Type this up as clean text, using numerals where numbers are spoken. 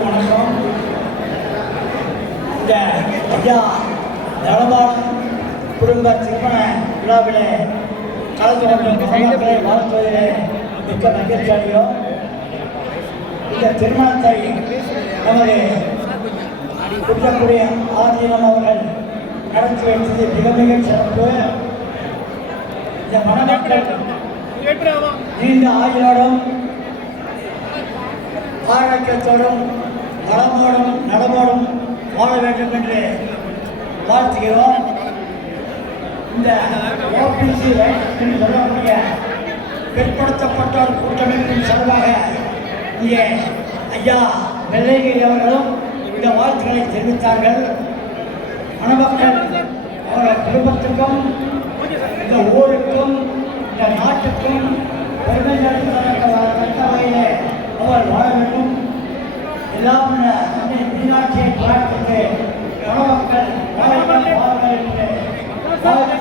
அனைவருக்கும் வணக்கம். இந்த ஐயா தளபாடம் குடும்ப திருமண விழாவிலே கலந்து கொண்ட வாழ்த்துவதிலே மிக்க மகிழ்ச்சி அடைகிறோம். இந்த திருமணத்தை நமது குற்றக்கூடிய ஆதீனம் அவர்கள் நடத்தி வைத்தது மிக மிக சிறப்பு. இந்த மணமக்கள் நீண்ட ஆயுளோடும் ஆரோக்கியத்தோடும் வளமோடும் நலமோடும் வாழ வேண்டும் என்று வாழ்த்துகிறோம். இந்த ஓபிசி என்று சொல்லக்கூடிய பிற்படுத்தப்பட்டோர் கூட்டமைப்பின் சார்பாக இங்கே ஐயா வெள்ளைகிரி அவர்களும் இந்த வாழ்த்துக்களை தெரிவித்தார்கள். மணமக்கள் அவர்கள் குடும்பத்துக்கும் இந்த ஊருக்கும் இந்த நாட்டுக்கும் பெருமை தக்க வகையிலே அவர் வாழ வேண்டும். எல்லாம் மீனாட்சியை பார்த்து மணமக்கள் வாழ வேண்டும் என்று வாழ்த்து